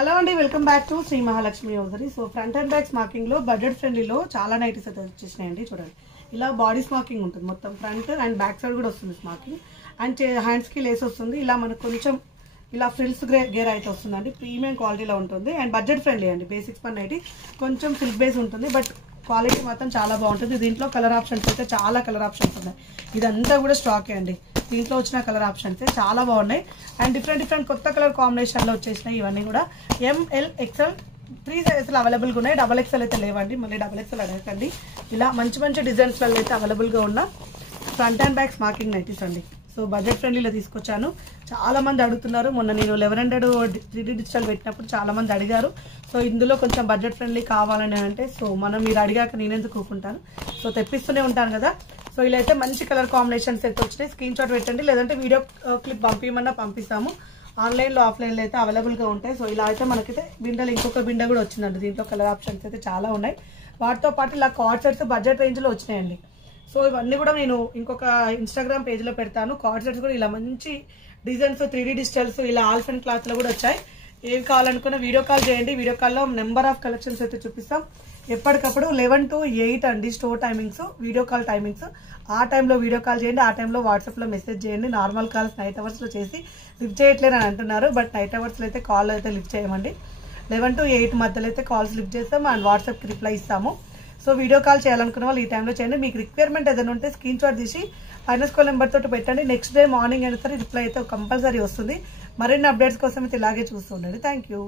Hello అండి, welcome back to Shri Mahalakshmi hosiery. So front and back smocking లో budget ఫ్రెండ్లీలో చాలా నైటీస్ అయితే వచ్చేసినాయండి. చూడండి, ఇలా బాడీ స్మాకింగ్ ఉంటుంది, మొత్తం ఫ్రంట్ అండ్ బ్యాక్ సైడ్ కూడా వస్తుంది స్మాకింగ్, అండ్ హ్యాండ్స్ కి లేస్ వస్తుంది. ఇలా మనకు కొంచెం ఇలా ఫ్రిల్స్ గేర్ అయితే వస్తుందండి. ప్రీమియం క్వాలిటీలో ఉంటుంది అండ్ బడ్జెట్ ఫ్రెండ్లీ అండి. బేసిక్స్ పర్ నైటీ కొంచెం సిల్క్ బేస్ ఉంటుంది, బట్ క్వాలిటీ మాత్రం చాలా బాగుంటుంది. దీంట్లో కలర్ ఆప్షన్స్ అయితే చాలా కలర్ ఆప్షన్స్ ఉన్నాయి. ఇదంతా కూడా స్టాకే అండి. దీంట్లో వచ్చిన కలర్ ఆప్షన్స్ చాలా బాగున్నాయి అండ్ డిఫరెంట్ కొత్త కలర్ కాంబినేషన్లో వచ్చేసినాయి. ఇవన్నీ కూడా ఎంఎల్ ఎక్స్ఎల్ 3 సైజెస్లో అవైలబుల్గా ఉన్నాయి. డబల్ ఎక్స్ఎల్ అయితే లేవండి, మళ్ళీ డబల్ ఎక్స్ఎల్ అడగండి. ఇలా మంచి డిజైన్స్లలో అయితే అవైలబుల్గా ఉన్న front and back smacking nighties అండి. సో బడ్జెట్ ఫ్రెండ్లీలో తీసుకొచ్చాను. చాలా మంది అడుగుతున్నారు. మొన్న నేను 1100 3D డిజిటల్ పెట్టినప్పుడు చాలా మంది అడిగారు. సో ఇందులో కొంచెం బడ్జెట్ ఫ్రెండ్లీ కావాలని అంటే, సో మీరు అడిగాక నేనెందుకు కూకుంటాను. సో తెప్పిస్తూనే ఉంటాను కదా. సో ఇలా అయితే మంచి కలర్ కాంబినేషన్స్ అయితే వచ్చినాయి. స్క్రీన్ షాట్ పెట్టండి, లేదంటే వీడియో క్లిప్ పంపించమన్నా పంపిస్తాము. ఆన్లైన్లో ఆఫ్లైన్లో అయితే అవైలబుల్గా ఉంటాయి. సో ఇలా అయితే మనకైతే బిండలు, ఇంకొక బిండ కూడా వచ్చిందండి. దీంట్లో కలర్ ఆప్షన్స్ అయితే చాలా ఉన్నాయి. వాటితో పాటు ఇలా కార్డ్ సెట్స్ బడ్జెట్ రేంజ్లో వచ్చినాయండి. సో ఇవన్నీ కూడా నేను ఇంకొక ఇన్స్టాగ్రామ్ పేజ్లో పెడతాను. కార్డ్ సెట్స్ కూడా ఇలా మంచి డిజైన్స్ 3D డిజిటల్స్ ఇలా ఆల్ఫెన్ క్లాత్లో కూడా వచ్చాయి. ఏం కావాలనుకున్నా వీడియో కాల్ చేయండి. వీడియో కాల్లో నెంబర్ ఆఫ్ కలెక్షన్స్ అయితే చూపిస్తాం. ఎప్పటికప్పుడు 11 to 8 అండి store timings, video call timings. ఆ టైంలో వీడియో కాల్ చేయండి, ఆ టైంలో వాట్సాప్లో మెసేజ్ చేయండి. నార్మల్ కాల్స్ నైట్ అవర్స్లో చేసి లిఫ్ట్ చేయట్లేరు అని అంటున్నారు, బట్ నైట్ అవర్స్లో అయితే కాల్ అయితే లిఫ్ట్ చేయమండి. 11 to 8 మధ్యలో అయితే కాల్స్ లిఫ్ట్ చేస్తాం అండ్ వాట్సాప్కి రిప్లై ఇస్తాము. సో వీడియో కాల్ చేయాలనుకున్న వాళ్ళు ఈ టైంలో చేయండి. మీకు రిక్వైర్మెంట్ ఏదైనా ఉంటే స్క్రీన్ షాట్ తీసి ఫైనాన్స్ నెంబర్ తోటి పెట్టండి. నెక్స్ట్ డే మార్నింగ్ అయినా సరే రిప్లై అయితే కంపల్సరీ వస్తుంది. మరిన్ని అప్డేట్స్ కోసం అయితే ఇలాగే చూస్తూ ఉండండి. Thank you.